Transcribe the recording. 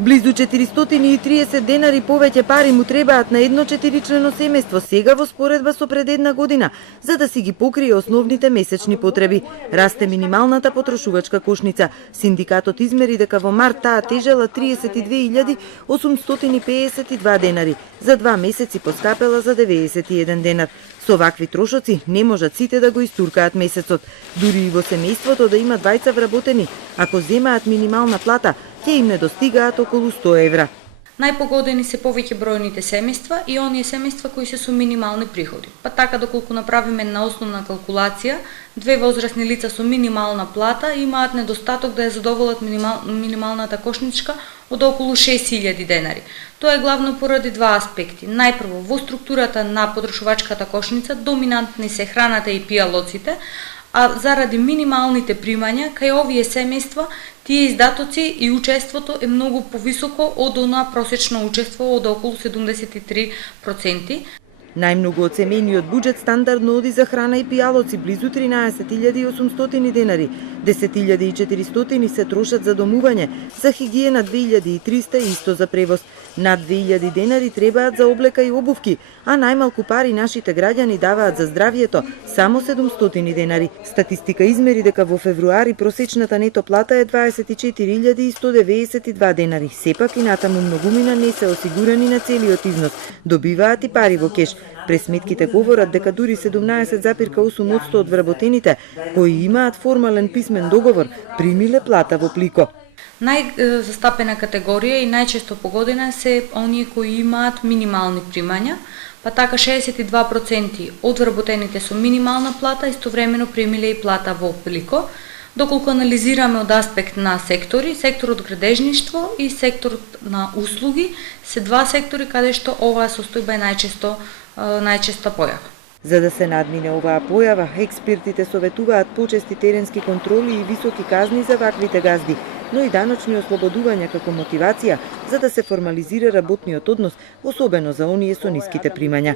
Близу 430 денари повеќе пари му требаат на едно 4-члено семејство сега во споредба со пред една година, за да си ги покрие основните месечни потреби. Расте минималната потрошувачка кошница. Синдикатот измери дека во март таа тежела 32.852 денари. За 2 месеци поскапела за 91 денар. Со вакви трошоци не можат сите да го истуркаат месецот. Дури и во семејството да има двајца вработени, ако земаат минимална плата, ќе им недостигаат околу 100 евра. Најпогодени се повеќе бројните семејства и оние семејства кои се со минимални приходи. Па така доколку направиме на основна калкулација, две возрастни лица со минимална плата имаат недостаток да ја задоволат минималната кошничка од околу 6000 денари. Тоа е главно поради два аспекти. Најпрво, во структурата на потрошувачката кошница доминантни се храната и пијалоците, а заради минималните примања кај овие семејства тие издатоци и учеството е многу повисоко од она просечно учество од околу 73%. Најмногу од семејниот буџет стандардно оди за храна и пијалоци, близу 13.800 денари. 10.400 се трошат за домување, за хигиена 2.300 и исто за превоз. Над 2.000 денари требаат за облека и обувки, а најмалку пари нашите граѓани даваат за здравието, само 700 денари. Статистика измери дека во февруари просечната нето плата е 24.192 денари. Сепак и натаму многумина не се осигурани на целиот износ. Добиваат и пари во кеш. Пресметките говорат дека дури 17,8% од вработените кои имаат формален писмен договор примиле плата во плико. Најзастапена категорија и најчесто погодена се оние кои имаат минимални примања, па така 62% од вработените со минимална плата истовремено примиле и плата во плико. Доколку анализираме од аспект на сектори, секторот градежништво и секторот на услуги се два сектори каде што оваа состојба е најчеста појава. За да се надмине оваа појава, експертите советуваат почести теренски контроли и високи казни за ваквите газди, но и даночни ослободувања како мотивација за да се формализира работниот однос, особено за оние со ниските примања.